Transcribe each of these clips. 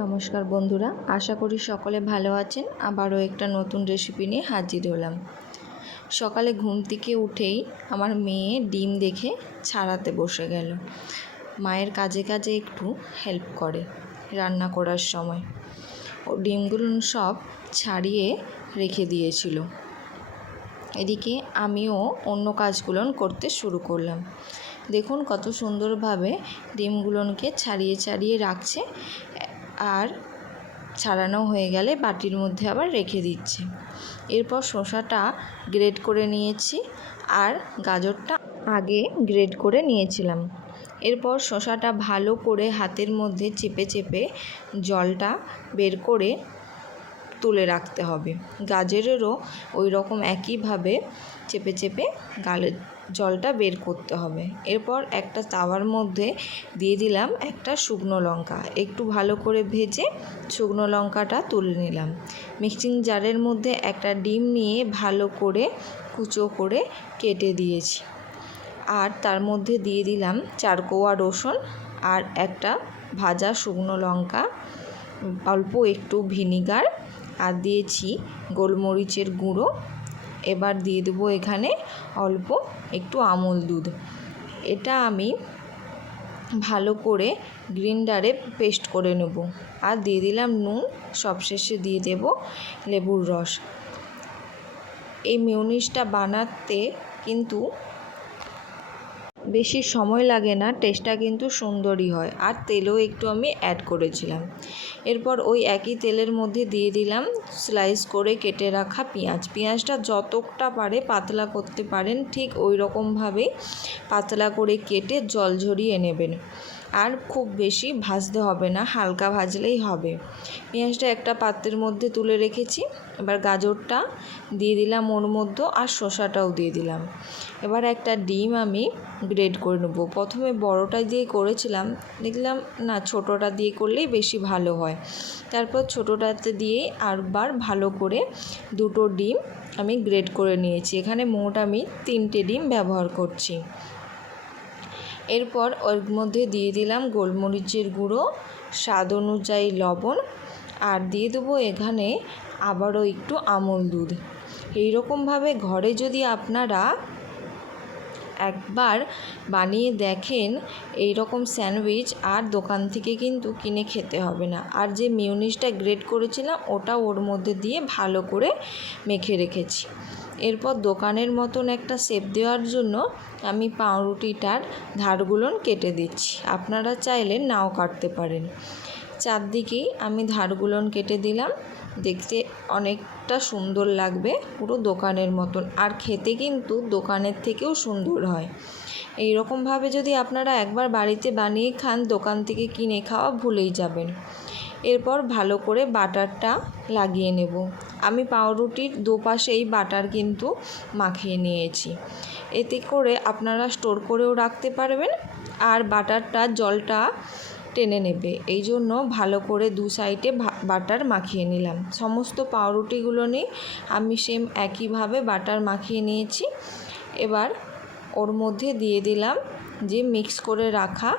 নমস্কার বন্ধুরা, আশা করি সকলে ভালো আছেন। আবারও একটা নতুন রেসিপি নিয়ে হাজির হলাম। সকালে ঘুম থেকে উঠেই আমার মেয়ে ডিম দেখে ছাড়াতে বসে গেল। মায়ের কাজে কাজে একটু হেল্প করে রান্না করার সময়। ও ডিমগুলো সব ছাড়িয়ে রেখে দিয়েছিল। এদিকে আমিও অন্য কাজগুলো করতে শুরু করলাম। দেখুন কত সুন্দরভাবে ডিমগুলোকে ছাড়িয়ে ছাড়িয়ে রাখছে, আর ছাড়ানো হয়ে গেলে বাটির মধ্যে আবার রেখে দিচ্ছে। এরপর শসাটা গ্রেট করে নিয়েছি, আর গাজরটা আগে গ্রেট করে নিয়েছিলাম। এরপর শসাটা ভালো করে হাতের মধ্যে চেপে চেপে জলটা বের করে তুলে রাখতে হবে। গাজরেরও ওই রকম একইভাবে চেপে চেপে জলটা বের করতে হবে। এরপর একটা তাওয়ার মধ্যে দিয়ে দিলাম একটা শুকনো লঙ্কা, একটু ভালো করে ভেজে শুকনো লঙ্কাটা তুলে নিলাম। মিক্সিং জারের মধ্যে একটা ডিম নিয়ে ভালো করে কুচো করে কেটে দিয়েছি, আর তার মধ্যে দিয়ে দিলাম 4 কোয়া রসুন আর একটা ভাজা শুকনো লঙ্কা, অল্প একটু ভিনিগার, আর দিয়েছি গোলমরিচের গুঁড়ো। এবার দিয়ে দেবো এখানে অল্প একটু আমুল দুধ। এটা আমি ভালো করে গ্রাইন্ডারে পেস্ট করে নেব। আর দিয়ে দিলাম নুন, সবশেষে দিয়ে দেব লেবুর রস। এই মেয়োনিজটা বানাতে কিন্তু বেশি সময় লাগে না, টেস্টটা কিন্তু সুন্দরই হয়। আর তেলও একটু আমি অ্যাড করেছিলাম। এরপর ওই একই তেলের মধ্যে দিয়ে দিলাম স্লাইস করে কেটে রাখা পেঁয়াজটা যতটা পারে পাতলা করতে পারেন, ঠিক ওই রকমভাবেই পাতলা করে কেটে জল ঝরিয়ে নেবেন। আর খুব বেশি ভাজতে হবে না, হালকা ভাজলেই হবে। পেঁয়াজটা একটা পাত্রের মধ্যে তুলে রেখেছি। এবার গাজরটা দিয়ে দিলাম ওর মধ্যে, আর শসাটাও দিয়ে দিলাম। এবার একটা ডিম আমি গ্রেট করে নেব। প্রথমে বড়টা দিয়ে করেছিলাম, দেখলাম না ছোটোটা দিয়ে করলেই বেশি ভালো হয়। তারপর ছোটোটাতে দিয়ে আরবার ভালো করে 2টো ডিম আমি গ্রেট করে নিয়েছি। এখানে মোট আমি 3টে ডিম ব্যবহার করছি। এরপর ওর মধ্যে দিয়ে দিলাম গোলমরিচের গুঁড়ো, স্বাদ অনুযায়ী লবণ, আর দিয়ে দেবো এখানে আবারও একটু আমুল দুধ। এইরকমভাবে ঘরে যদি আপনারা একবার বানিয়ে দেখেন এই রকম স্যান্ডউইচ, আর দোকান থেকে কিন্তু কিনে খেতে হবে না। আর যে মেয়োনিজটা গ্রেট করেছিলাম ওটা ওর মধ্যে দিয়ে ভালো করে মেখে রেখেছি। এরপর দোকানের মতন একটা শেপ দেওয়ার জন্য আমি পাউরুটিটার ধারগুলো কেটে দিচ্ছি। আপনারা চাইলে নাও কাটতে পারেন। চারদিকেই আমি ধারগুলো কেটে দিলাম। দেখতে অনেকটা সুন্দর লাগবে, পুরো দোকানের মতন, আর খেতে কিন্তু দোকানের থেকেও সুন্দর হয়। এই রকমভাবে যদি আপনারা একবার বাড়িতে বানিয়ে খান, দোকান থেকে কিনে খাওয়া ভুলেই যাবেন। এরপর ভালো করে বাটারটা লাগিয়ে নেব। আমি পাউরুটির দুপাশেই বাটার কিন্তু মাখিয়ে নিয়েছি। এতে করে আপনারা স্টোর করেও রাখতে পারবেন, আর বাটারটা জলটা টেনে নেবে। এই জন্য ভালো করে 2 সাইডে বাটার মাখিয়ে নিলাম। সমস্ত পাউরুটিগুলো নিয়ে আমি সেম একইভাবে বাটার মাখিয়ে নিয়েছি। এবার ওর মধ্যে দিয়ে দিলাম যে মিক্স করে রাখা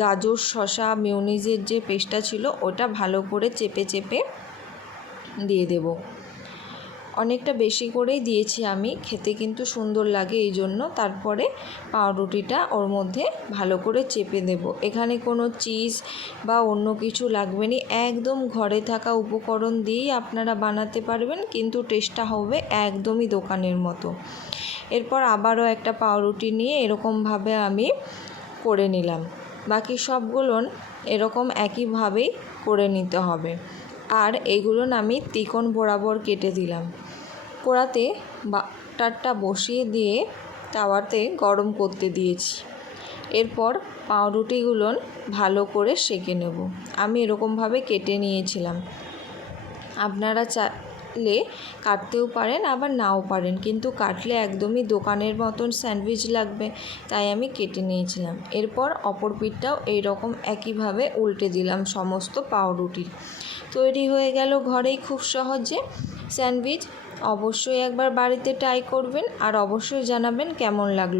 গাজর, শসা, মেয়োনিজের যে পেস্টটা ছিল ওটা ভালো করে চেপে চেপে দিয়ে দেব। অনেকটা বেশি করেই দিয়েছি আমি, খেতে কিন্তু সুন্দর লাগে এই জন্য। তারপরে পাউরুটিটা ওর মধ্যে ভালো করে চেপে দেব। এখানে কোনো চিজ বা অন্য কিছু লাগবে না, একদম ঘরে থাকা উপকরণ দিয়েই আপনারা বানাতে পারবেন, কিন্তু টেস্টটা হবে একদমই দোকানের মতো। এরপর আবারও একটা পাউরুটি নিয়ে এরকমভাবে আমি করে নিলাম। বাকি সবগুলো এরকম একইভাবেই করে নিতে হবে। আর এগুলো আমি ত্রিকোণ বরাবর কেটে দিলাম। কড়াতে বাটারটা বসিয়ে দিয়ে তাওয়াতে গরম করতে দিয়েছি। এরপর পাউরুটিগুলো ভালো করে সেঁকে নেব। আমি এরকমভাবে কেটে নিয়েছিলাম। আপনারা চাইলে কাটতেও পারেন, আবার নাও পারেন, কিন্তু কাটলে একদমই দোকানের মতন স্যান্ডউইচ লাগবে, তাই আমি কেটে নিয়েছিলাম। এরপর অপর পিঠটাও এইরকম একইভাবে উল্টে দিলাম সমস্ত পাউরুটির। তৈরি হয়ে গেল ঘরেই খুব সহজে স্যান্ডউইচ। অবশ্যই একবার বাড়িতে ট্রাই করবেন, আর অবশ্যই জানাবেন কেমন লাগলো।